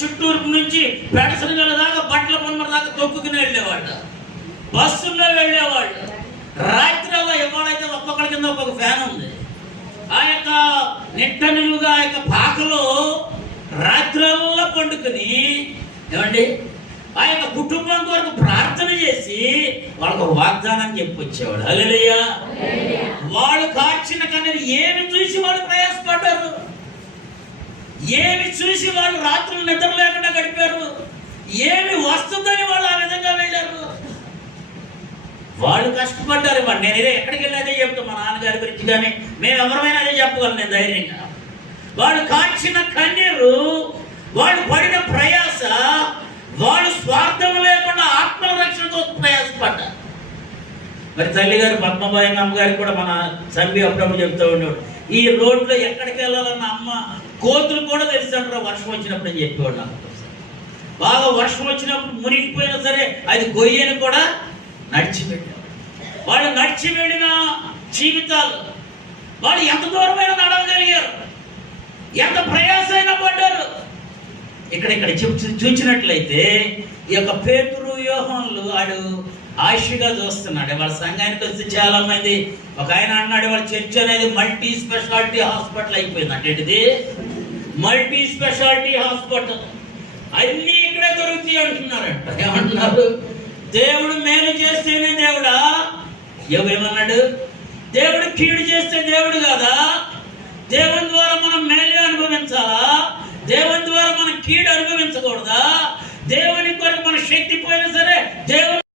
చుట్టూరు నుంచి పెడసనగల దాకా బట్టల పొమ్మర దాకా తొక్కుకుని వెళ్ళేవాళ్ళు, బస్సుల్లో వెళ్ళేవాళ్ళు. రాత్రి అలా ఎవరైతే ఒక్కొక్కరి కింద ఒక్కొక్క ఫ్యాన్ ఉంది. ఆ యొక్క నిట్ట నిలువుగా ఆ యొక్క పాకలో రాత్రుల్లో పండుకొని ఏమండి ఆ యొక్క కుటుంబం కొరకు ప్రార్థన చేసి వాళ్ళకు వాగ్దానం చెప్పొచ్చేవాడు. హల్లెలూయా. వాళ్ళు కార్చిన కన్నీరు ఏమి చూసి వాళ్ళు ప్రయాసపడ్డారు, ఏమి చూసి వాళ్ళు రాత్రులు నిద్ర లేకుండా గడిపారు, ఏమి వస్తుందని వాళ్ళు ఆ విధంగా వెళ్ళారు. వాళ్ళు కష్టపడ్డారు. నేను ఇదే ఎక్కడికి వెళ్ళి అదే చెప్తాను, మా నాన్నగారి గురించి కానీ మేము ఎవరైనా అదే చెప్పగలను నేను ధైర్యంగా. వాళ్ళు కార్చిన కన్నీరు, వాళ్ళు పడిన ప్రయాస, వాళ్ళు స్వార్థం లేకుండా ఆత్మ రక్షణ కోసం ప్రయాసపడ్డారు. మరి తల్లిగారు పద్మబాయి అమ్మగారికి కూడా మన సంబి అప్పుడప్పుడు చెప్తూ ఉండేవాడు, ఈ రోడ్లో ఎక్కడికి వెళ్ళాలన్న అమ్మ కోతులు కూడా తెలుసు వర్షం వచ్చినప్పుడు అని చెప్పేవాడు నాకు. బాగా వర్షం వచ్చినప్పుడు మునిగిపోయినా సరే అది గొయ్యని కూడా నడిచిపెట్టారు. వాళ్ళు నడిచి వెళ్ళిన జీవితాలు, వాళ్ళు ఎంత దూరమైన నడవగలిగారు, ఎంత ప్రయాసైనా పడ్డారు. ఇక్కడ చూసినట్లయితే ఈ యొక్క పేతురు యోహానులు వాడు ఆశగా చూస్తున్నాడు. వాళ్ళ సంఘానికి వస్తే చాలా మంది, ఒక ఆయన అన్నాడు వాళ్ళ చర్చ్ అనేది మల్టీ స్పెషాలిటీ హాస్పిటల్ అయిపోయింది. అంటే మల్టీ స్పెషాలిటీ హాస్పిటల్ అన్నీ ఇక్కడే దొరుకుతాయి అంటున్నారంట. ఏమంటున్నారు? దేవుడు మేలు చేస్తేనే దేవుడా? ఏమన్నాడు? దేవుడు కీడు చేస్తే దేవుడు కాదా? దేవుని ద్వారా మనం మేలు అనుభవించాలా? దేవుని ద్వారా మనం కీడు అనుభవించకూడదా? దేవుని కొరకు మన శక్తి పోయినా సరే దేవుని